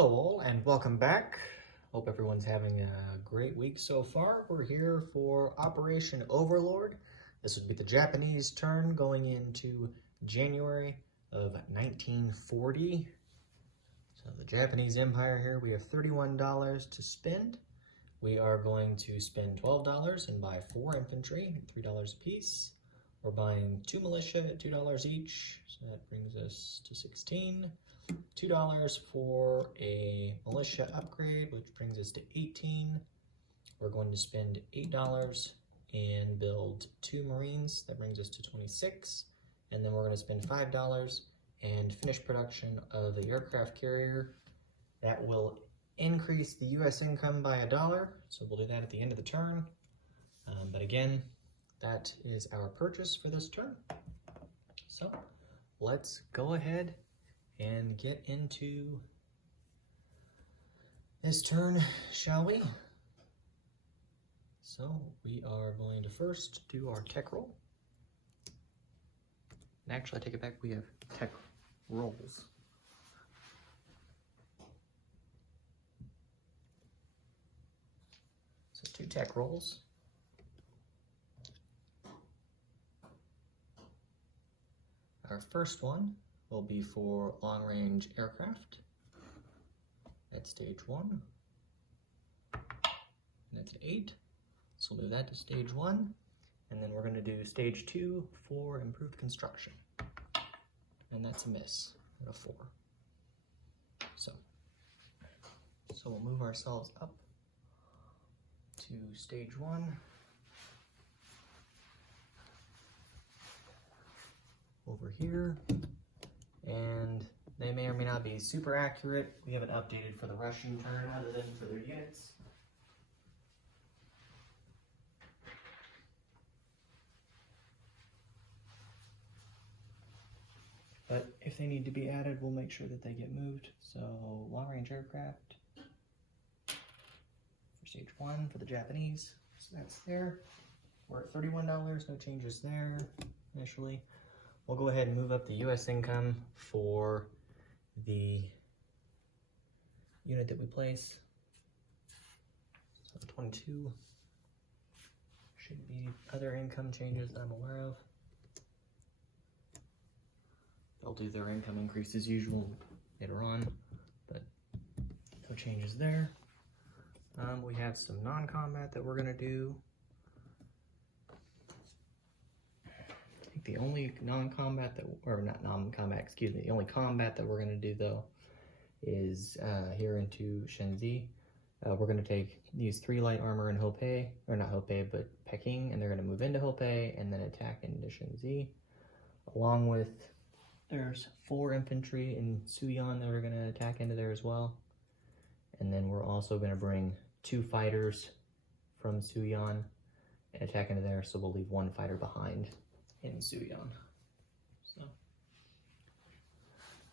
Hello all and welcome back. Hope everyone's having a great week so far. We're here for Operation Overlord. This would be the Japanese turn going into January of 1940. So the Japanese Empire here, we have $31 to spend. We are going to spend $12 and buy 4 infantry, $3 a piece. We're buying 2 militia at $2 each, so that brings us to 16. $2 for a militia upgrade, which brings us to 18. We're going to spend $8 and build 2 Marines. That brings us to 26. And then we're going to spend $5 and finish production of the aircraft carrier. That will increase the U.S. income by $1. So we'll do that at the end of the turn. But again, that is our purchase for this turn. So let's go ahead and get into this turn, shall we? So we are going to first do our tech roll. And actually, I take it back, we have tech rolls. So 2 tech rolls. Our first one will be for long-range aircraft at stage 1. And that's 8. So we'll do that to stage 1. And then we're going to do stage 2 for improved construction. And that's a miss at a 4. So we'll move ourselves up to stage 1. Over here. And they may or may not be super accurate. We haven't updated for the Russian turn other than for their units. But if they need to be added, we'll make sure that they get moved. So long-range aircraft for stage 1 for the Japanese. So that's there. We're at $31, no changes there initially. We'll go ahead and move up the U.S. income for the unit that we place. So 22. Should be other income changes that I'm aware of. They'll do their income increase as usual later on, but no changes there. We have some non-combat that we're going to do. The only non-combat that, or not non-combat, excuse me, the only combat that we're going to do though is here into Shenzi. We're going to take these 3 light armor in Hopei, or not Hopei, but Peking, and they're going to move into Hopei and then attack into Shenzi. Along with, there's 4 infantry in Suyan that are going to attack into there as well. And then we're also going to bring 2 fighters from Suyan and attack into there, so we'll leave 1 fighter behind in Suyan.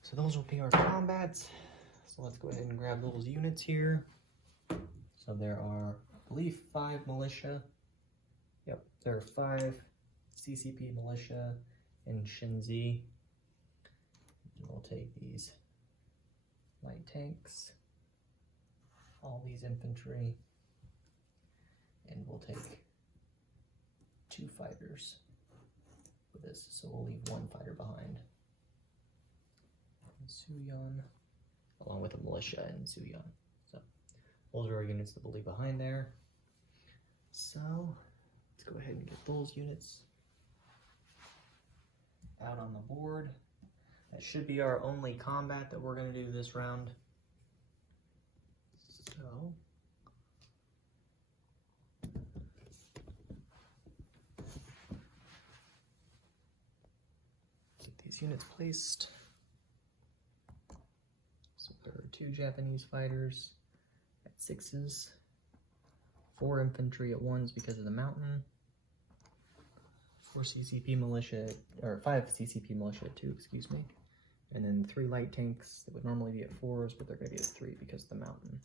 So those will be our combats. So let's go ahead and grab those units here. So there are, I believe, 5 militia. Yep, there are 5 CCP militia in Shenzi. And we'll take these light tanks, all these infantry, and we'll take 2 fighters. This, so we'll leave 1 fighter behind in Suyan, along with a militia in Suyan. So those are our units that we'll leave behind there. So let's go ahead and get those units out on the board. That should be our only combat that we're going to do this round. So units placed. So there are 2 Japanese fighters at 6s, 4 infantry at 1s because of the mountain, 4 CCP militia, or 5 CCP militia at 2, excuse me, and then 3 light tanks that would normally be at 4s, but they're going to be at 3 because of the mountain.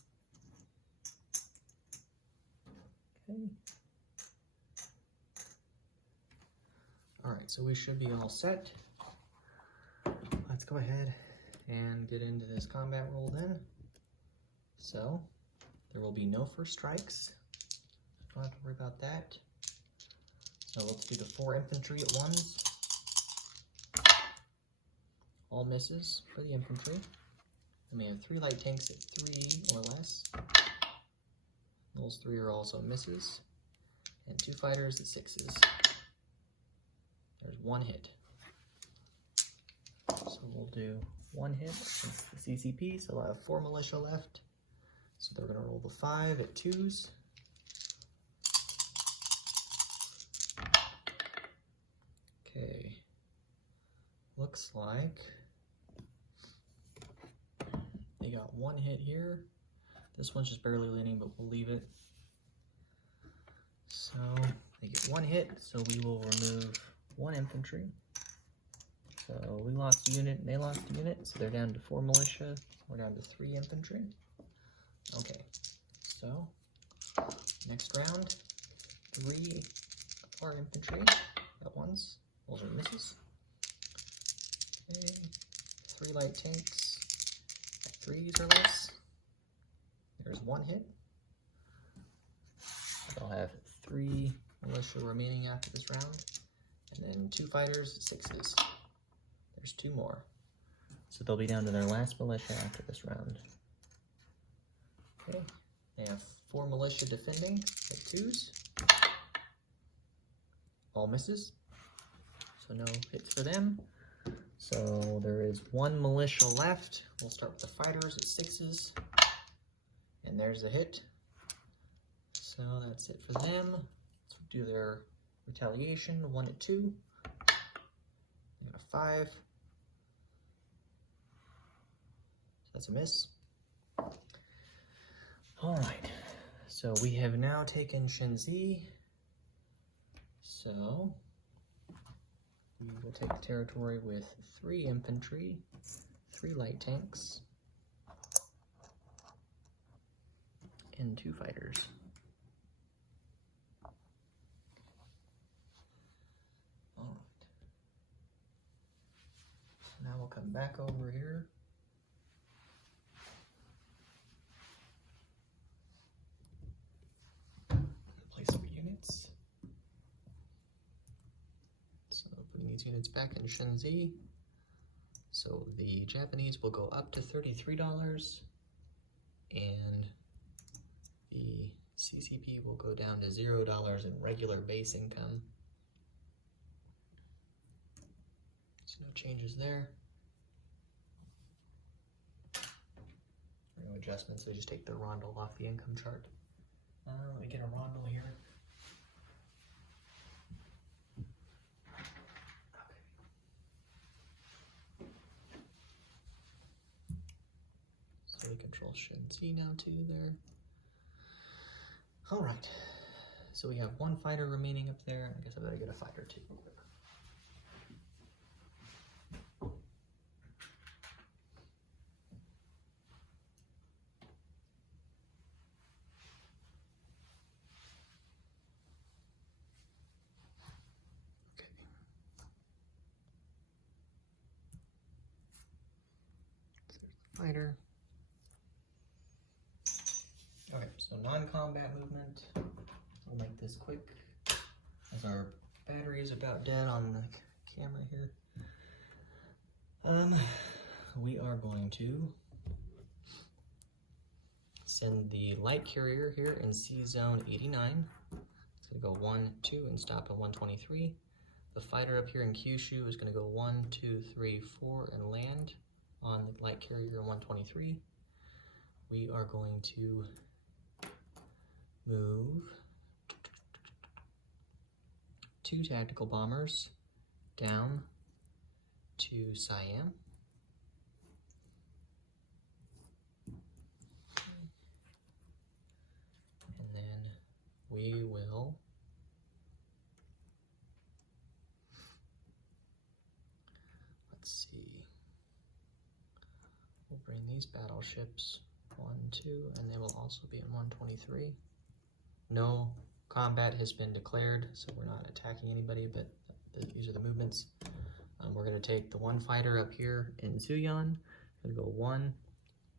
Okay. Alright, so we should be all set. Let's go ahead and get into this combat roll then. So there will be no first strikes. Don't have to worry about that. So let's do the 4 infantry at once. All misses for the infantry. Then we have 3 light tanks at 3 or less. Those 3 are also misses. And 2 fighters at 6s. There's 1 hit. So we'll do 1 hit against the CCP, so I have 4 militia left. So they're going to roll the 5 at 2s. Okay. Looks like they got 1 hit here. This one's just barely leaning, but we'll leave it. So they get 1 hit, so we will remove 1 infantry. So we lost a unit and they lost a unit, so they're down to 4 militia. We're down to 3 infantry. Okay, so next round, 3 of our infantry at once. Those are misses. Okay, 3 light tanks at 3s or less. There's 1 hit. I'll have 3 militia remaining after this round, and then 2 fighters at 6s. There's 2 more. So they'll be down to their last militia after this round. Okay, they have 4 militia defending at 2s. All misses. So no hits for them. So there is 1 militia left. We'll start with the fighters at 6s. And there's the hit. So that's it for them. Let's do their retaliation. 1 at 2. They got a 5. That's a miss. All right, so we have now taken Shenzi. So we will take the territory with 3 infantry, 3 light tanks, and 2 fighters. All right. So now we'll come back over here. These units back in Shenzi. So the Japanese will go up to $33 and the CCP will go down to $0 in regular base income. So no changes there. No adjustments, they just take the rondel off the income chart. Let me get a rondel here. So we control Shenzi now too there. All right, so we have 1 fighter remaining up there. I guess I better get a fighter too. Fighter. Okay, so non-combat movement. We'll make this quick as our battery is about dead on the camera here. We are going to send the light carrier here in C zone 89. It's going to go 1, 2 and stop at 123. The fighter up here in Kyushu is going to go 1, 2, 3, 4 and land on the light carrier 123. We are going to move 2 tactical bombers down to Siam. And then we will let's see. We'll bring these battleships 1, 2, and they will also be in 123. No combat has been declared, so we're not attacking anybody, but these are the movements. We're going to take the 1 fighter up here in Suyeon. Going to go 1,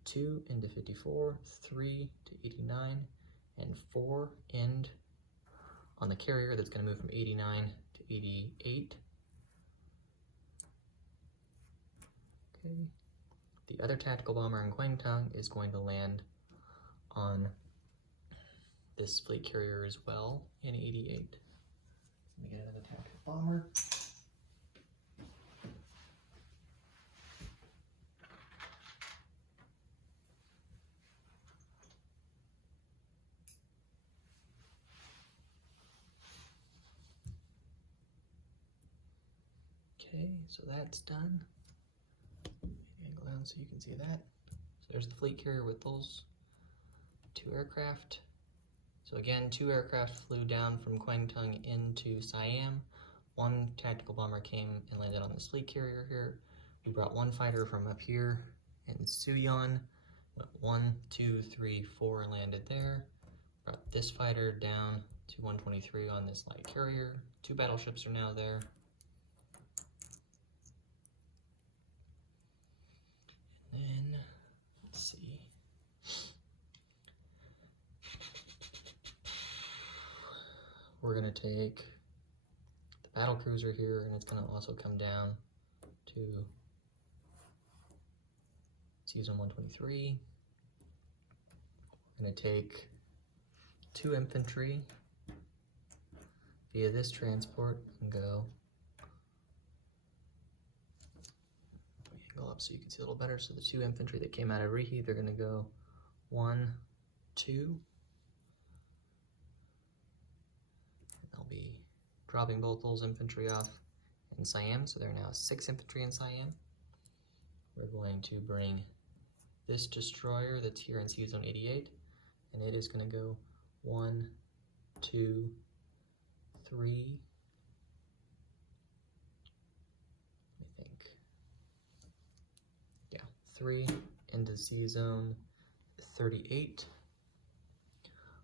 2 into 54, 3 to 89, and 4 end on the carrier that's going to move from 89 to 88. Okay. The other tactical bomber in Kwangtung is going to land on this fleet carrier as well in 88. Let me get another tactical bomber. Okay, so that's done. Angle down so you can see that. So there's the fleet carrier with those 2 aircraft. So again, 2 aircraft flew down from Kwangtung into Siam. 1 tactical bomber came and landed on this fleet carrier here. We brought 1 fighter from up here in Suyeon. 1, 2, 3, 4 landed there. Brought this fighter down to 123 on this light carrier. 2 battleships are now there. And then, let's see. We're gonna take the battle cruiser here, and it's gonna also come down to season 123. We're gonna take 2 infantry via this transport and go. Go up so you can see a little better. So the 2 infantry that came out of Rehi, they're gonna go 1, 2. They'll be dropping both those infantry off in Siam, so there are now 6 infantry in Siam. We're going to bring this destroyer that's here in Sea Zone 88, and it is going to go 1, 2, 3. Let me think. Yeah, 3 into Sea Zone 38.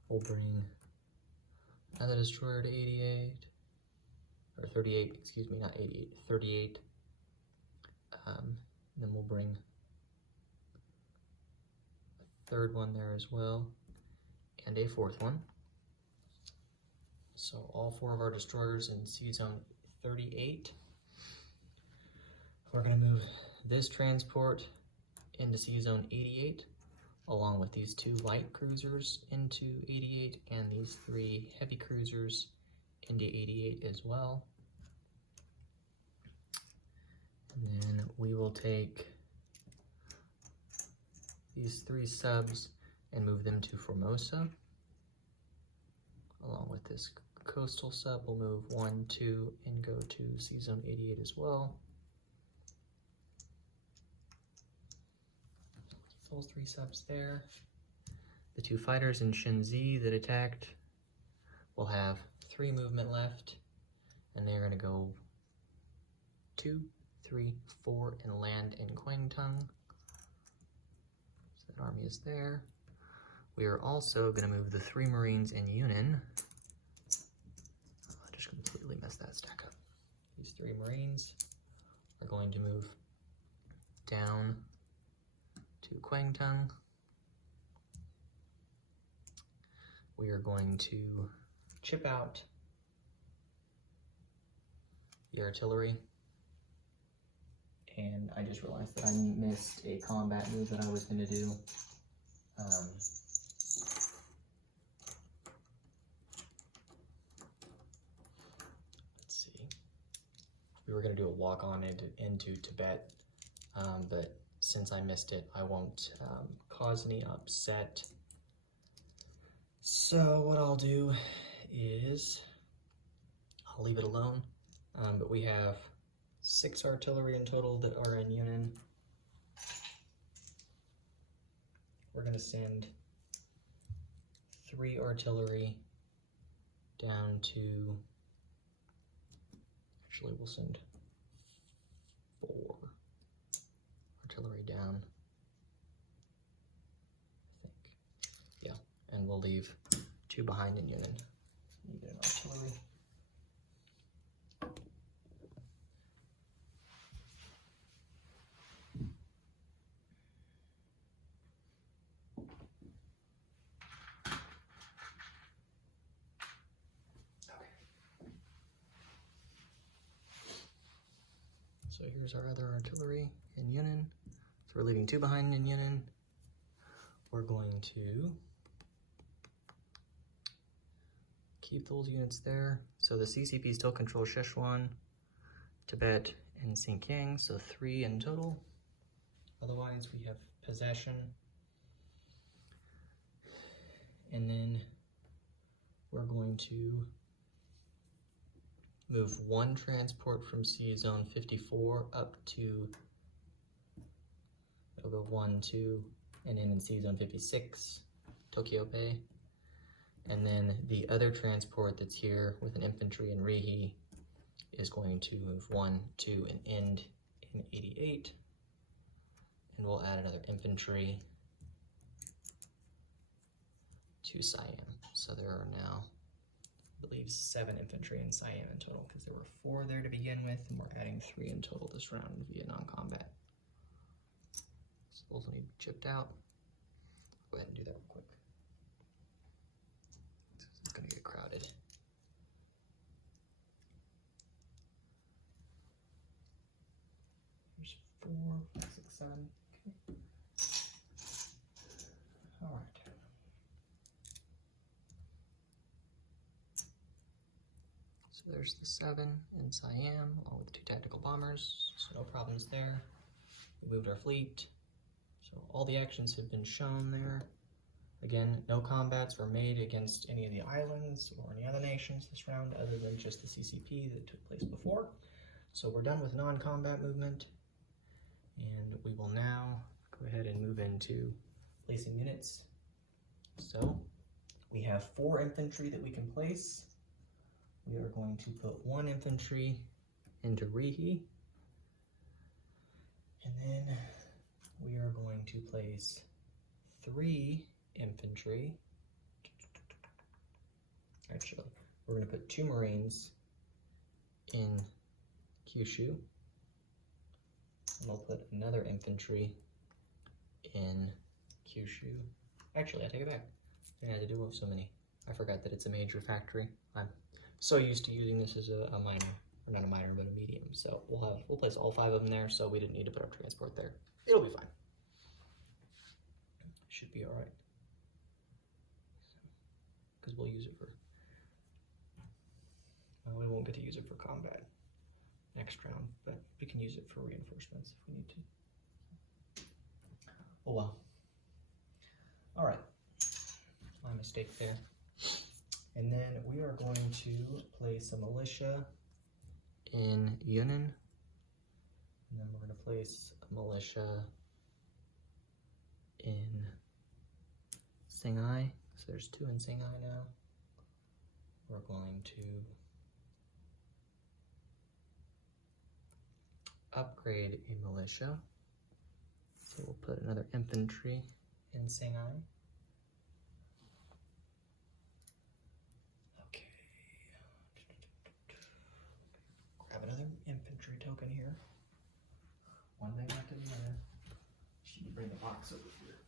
We'll bring another destroyer to 88, or 38, excuse me, not 88, 38. Then we'll bring a 3rd one there as well, and a 4th one. So all 4 of our destroyers in Sea Zone 38. We're going to move this transport into Sea Zone 88, along with these 2 light cruisers into 88, and these 3 heavy cruisers into 88 as well. And then we will take these 3 subs and move them to Formosa. Along with this coastal sub, we'll move 1, 2, and go to Sea Zone 88 as well. Those 3 subs there. The 2 fighters in Shenzi that attacked will have 3 movement left, and they're going to go 2, 3, 4, and land in Kwangtung. So that army is there. We are also going to move the 3 Marines in Yunnan. I just completely messed that stack up. These 3 Marines are going to move down to Kwangtung. We are going to chip out the artillery. And I just realized that I missed a combat move that I was going to do. Let's see. We were going to do a walk-on into Tibet, but since I missed it, I won't cause any upset. So what I'll do is I'll leave it alone, but we have 6 artillery in total that are in Yunnan. We're going to send 3 artillery down to, actually we'll send 4 artillery down, I think. Yeah, and we'll leave 2 behind in Yunnan. Need an artillery. So here's our other artillery in Yunnan. So we're leaving 2 behind in Yunnan. We're going to keep those units there. So the CCP still controls Sichuan, Tibet, and Xinjiang, so 3 in total. Otherwise, we have possession. And then we're going to move 1 transport from C Zone 54 up to, it'll go 1, 2, and in C Zone 56, Tokyo Bay. And then the other transport that's here with an infantry in Rihi is going to move 1, 2, and end in 88. And we'll add another infantry to Siam. So there are now, I believe, 7 infantry in Siam in total, because there were 4 there to begin with, and we're adding 3 in total this round via non-combat. So those will need to be chipped out. Go ahead and do that real quick. It's going to get crowded. There's 4, 5, 6, 7. Okay. All right. So there's the 7 in Siam, along with 2 tactical bombers, so no problems there. We moved our fleet, so all the actions have been shown there. Again, no combats were made against any of the islands or any other nations this round, other than just the CCP that took place before. So we're done with non-combat movement, and we will now go ahead and move into placing units. So we have 4 infantry that we can place. We are going to put 1 infantry into Rihi, and then we are going to place 3 infantry. Actually, we're going to put 2 Marines in Kyushu, and we'll put another infantry in Kyushu. Actually, I take it back. I had to do so many. I forgot that it's a major factory. I'm so used to using this as a minor, or not a minor, but a medium. So we'll place all 5 of them there, so we didn't need to put our transport there. It'll be fine. Should be all right. Because we'll use it for, well, we won't get to use it for combat next round, but we can use it for reinforcements if we need to. Oh well. All right, my mistake there. And then we are going to place a militia in Yunnan, and then we're going to place a militia in Singhai. So there's 2 in Singhai now. We're going to upgrade a militia. So we'll put another infantry in Singhai. Okay. Grab another infantry token here. One thing after the other. Should bring the box over here.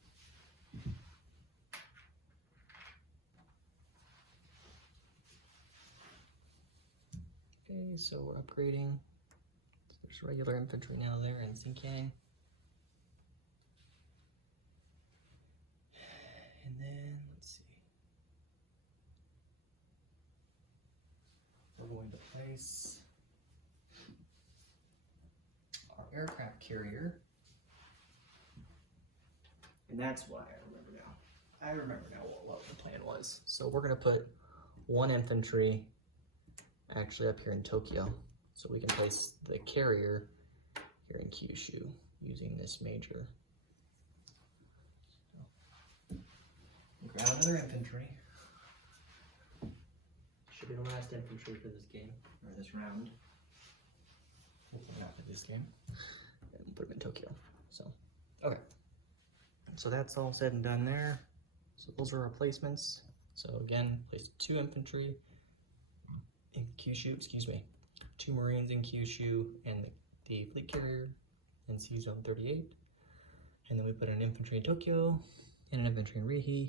Okay, so we're upgrading. So there's regular infantry now there in Xinjiang. And then, let's see. We're going to place our aircraft carrier. And that's what I remember now. I remember now what the plan was. So we're going to put 1 infantry actually up here in Tokyo, so we can place the carrier here in Kyushu using this major. So, grab another infantry. Should be the last infantry for this game, or this round. Hopefully not for this game. And put them in Tokyo. So, okay. So that's all said and done there. So those are our placements. So again, placed 2 infantry in Kyushu, 2 Marines in Kyushu, and the fleet carrier in C Zone 38. And then we put an infantry in Tokyo, and an infantry in Rihi,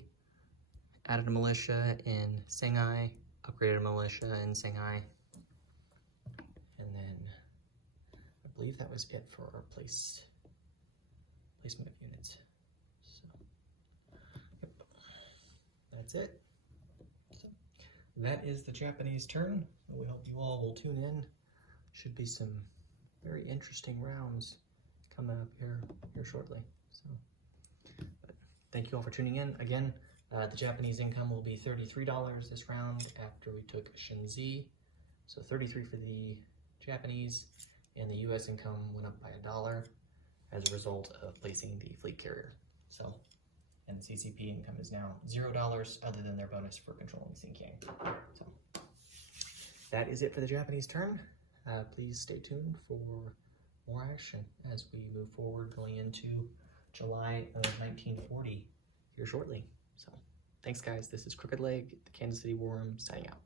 added a militia in Singhai, upgraded a militia in Singhai, and then believe that was it for our placement of units. So, yep. That's it. So, that is the Japanese turn. We hope you all will tune in. Should be some very interesting rounds coming up here shortly. So, but thank you all for tuning in. Again, the Japanese income will be $33 this round after we took Shinzi. So $33 for the Japanese, and the US income went up by $1 as a result of placing the fleet carrier. So, and the CCP income is now $0 other than their bonus for controlling Xinjiang. So that is it for the Japanese turn. Please stay tuned for more action as we move forward going into July of 1940 here shortly. So thanks guys, this is Crooked Leg, the Kansas City War Room, signing out.